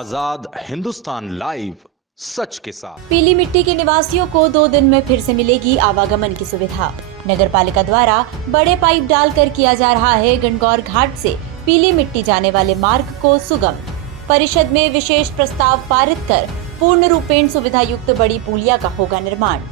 आजाद Hindustan live, सच के साथ। पीली मिट्टी के निवासियों को 2 दिन में फिर से मिलेगी आवागमन की सुविधा। नगर पालिका द्वारा बड़े पाइप डालकर किया जा रहा है गणगौर घाट से पीली मिट्टी जाने वाले मार्ग को सुगम। परिषद में विशेष प्रस्ताव पारित कर पूर्ण रूपेण सुविधा युक्त बड़ी पुलिया का होगा निर्माण।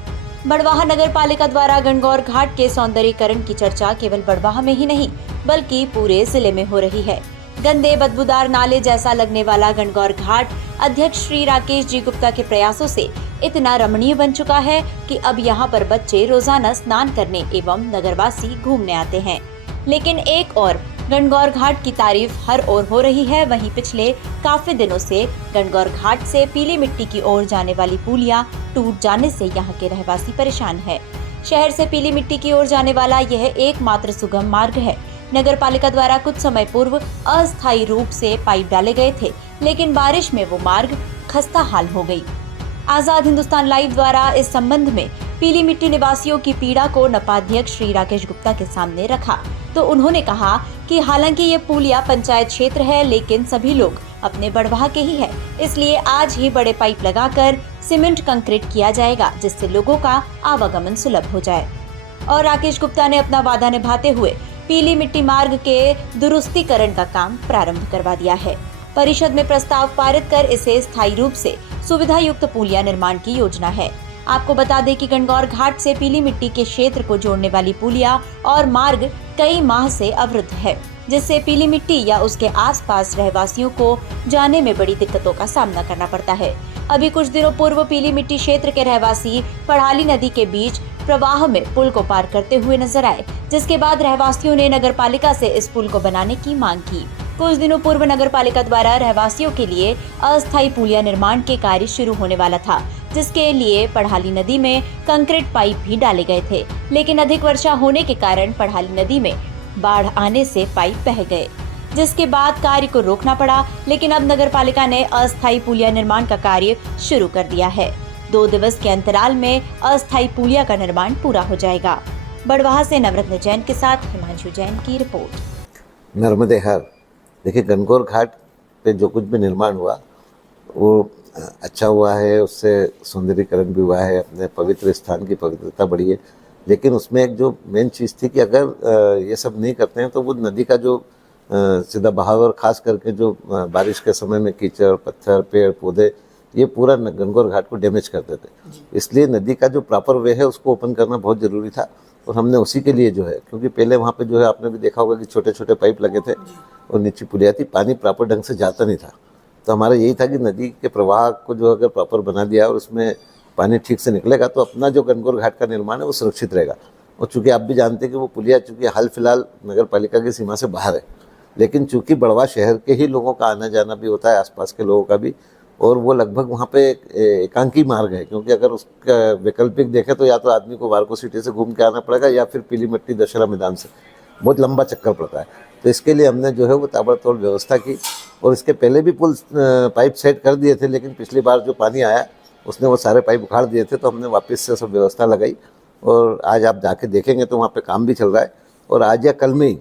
बड़वाह नगर पालिका द्वारा गणगौर घाट के सौंदर्यीकरण की चर्चा केवल बड़वाह में ही नहीं बल्कि पूरे जिले में हो रही है। गंदे बदबूदार नाले जैसा लगने वाला गणगौर घाट अध्यक्ष श्री राकेश जी गुप्ता के प्रयासों से इतना रमणीय बन चुका है कि अब यहाँ पर बच्चे रोजाना स्नान करने एवं नगरवासी घूमने आते हैं। लेकिन एक और गणगौर घाट की तारीफ हर ओर हो रही है, वहीं पिछले काफी दिनों से गणगौर घाट से पीली मिट्टी की ओर जाने वाली पुलिया टूट जाने से यहाँ के रहवासी परेशान है। शहर से पीली मिट्टी की ओर जाने वाला यह एकमात्र सुगम मार्ग है। नगर पालिका द्वारा कुछ समय पूर्व अस्थायी रूप से पाइप डाले गए थे, लेकिन बारिश में वो मार्ग खस्ता हाल हो गई। आजाद हिंदुस्तान लाइव द्वारा इस संबंध में पीली मिट्टी निवासियों की पीड़ा को नपाध्यक्ष श्री राकेश गुप्ता के सामने रखा तो उन्होंने कहा कि हालांकि ये पुलिया पंचायत क्षेत्र है, लेकिन सभी लोग अपने बड़वाह के ही है, इसलिए आज ही बड़े पाइप लगाकर सीमेंट कंक्रीट किया जाएगा, जिससे लोगों का आवागमन सुलभ हो जाए। और राकेश गुप्ता ने अपना वादा निभाते हुए पीली मिट्टी मार्ग के दुरुस्तीकरण का काम प्रारंभ करवा दिया है। परिषद में प्रस्ताव पारित कर इसे स्थायी रूप से सुविधा युक्त पुलिया निर्माण की योजना है। आपको बता दें कि गणगौर घाट से पीली मिट्टी के क्षेत्र को जोड़ने वाली पुलिया और मार्ग कई माह से अवरुद्ध है, जिससे पीली मिट्टी या उसके आसपास रहवासियों को जाने में बड़ी दिक्कतों का सामना करना पड़ता है। अभी कुछ दिनों पूर्व पीली मिट्टी क्षेत्र के रहवासी पढ़ाली नदी के बीच प्रवाह में पुल को पार करते हुए नजर आए, जिसके बाद रहवासियों ने नगर पालिका से इस पुल को बनाने की मांग की। कुछ दिनों पूर्व नगर पालिका द्वारा रहवासियों के लिए अस्थायी पुलिया निर्माण के कार्य शुरू होने वाला था, जिसके लिए पढ़ाली नदी में कंक्रीट पाइप भी डाले गए थे, लेकिन अधिक वर्षा होने के कारण पढ़ाली नदी में बाढ़ आने से पाइप बह गए, जिसके बाद कार्य को रोकना पड़ा। लेकिन अब नगर पालिका ने अस्थायी पुलिया निर्माण का कार्य शुरू कर दिया है। 2 दिवस के अंतराल में अस्थायी पुलिया का निर्माण पूरा हो जाएगा। बड़वाह से नवरत्न जैन के साथ हिमांशु जैन की रिपोर्ट। नर्मदे हर। देखिए, गणगौर घाट पे जो कुछ भी निर्माण हुआ वो अच्छा हुआ है, उससे सौंदर्यीकरण भी हुआ है, अपने पवित्र स्थान की पवित्रता बढ़ी है। लेकिन उसमें एक जो मेन चीज़ थी कि अगर ये सब नहीं करते हैं तो वो नदी का जो सीधा बहाव और ख़ास करके जो बारिश के समय में कीचड़, पत्थर, पेड़ पौधे, ये पूरा गणगौर घाट को डैमेज करते थे। इसलिए नदी का जो प्रॉपर वे है उसको ओपन करना बहुत ज़रूरी था, और हमने उसी के लिए जो है, क्योंकि पहले वहाँ पे जो है आपने भी देखा होगा कि छोटे छोटे पाइप लगे थे और नीचे पुलिया थी, पानी प्रॉपर ढंग से जाता नहीं था। तो हमारा यही था कि नदी के प्रवाह को जो अगर प्रॉपर बना दिया और उसमें पानी ठीक से निकलेगा तो अपना जो गणगौर घाट का निर्माण है वो सुरक्षित रहेगा। और चूँकि आप भी जानते हैं कि वो पुलिया चूँकि हाल फिलहाल नगर पालिका की सीमा से बाहर है, लेकिन चूँकि बड़वाह शहर के ही लोगों का आना जाना भी होता है, आसपास के लोगों का भी, और वो लगभग वहाँ पे एकांकी मार्ग है, क्योंकि अगर उसका वैकल्पिक देखें तो या तो आदमी को वारको सिटी से घूम के आना पड़ेगा या फिर पीली मिट्टी दशहरा मैदान से, बहुत लंबा चक्कर पड़ता है। तो इसके लिए हमने जो है वो ताबड़तोड़ व्यवस्था की, और इसके पहले भी पुल पाइप सेट कर दिए थे, लेकिन पिछली बार जो पानी आया उसने वो सारे पाइप उखाड़ दिए थे, तो हमने वापस से सब व्यवस्था लगाई। और आज आप जाके देखेंगे तो वहाँ पे काम भी चल रहा है, और आज या कल में ही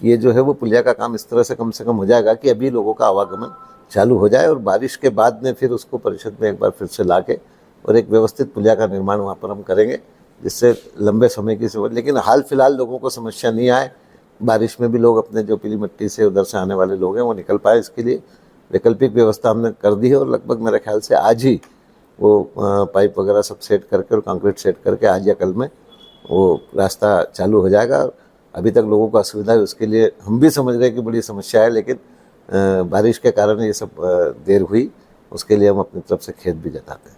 ये जो है वो पुलिया का काम इस तरह से कम हो जाएगा कि अभी लोगों का आवागमन चालू हो जाए, और बारिश के बाद में फिर उसको परिषद में एक बार फिर से ला के और एक व्यवस्थित पुलिया का निर्माण वहाँ पर हम करेंगे, जिससे लंबे समय की समस्या, लेकिन हाल फिलहाल लोगों को समस्या नहीं आए, बारिश में भी लोग अपने जो पीली मिट्टी से उधर से आने वाले लोग हैं वो निकल पाए। इसके लिए वैकल्पिक व्यवस्था हमने कर दी है, और लगभग मेरे ख्याल से आज ही वो पाइप वगैरह सब सेट करके और कंक्रीट सेट करके आज या कल में वो रास्ता चालू हो जाएगा। अभी तक लोगों को असुविधा है, उसके लिए हम भी समझ रहे हैं कि बड़ी समस्या है, लेकिन बारिश के कारण ये सब देर हुई, उसके लिए हम अपनी तरफ से खेद भी जताते हैं।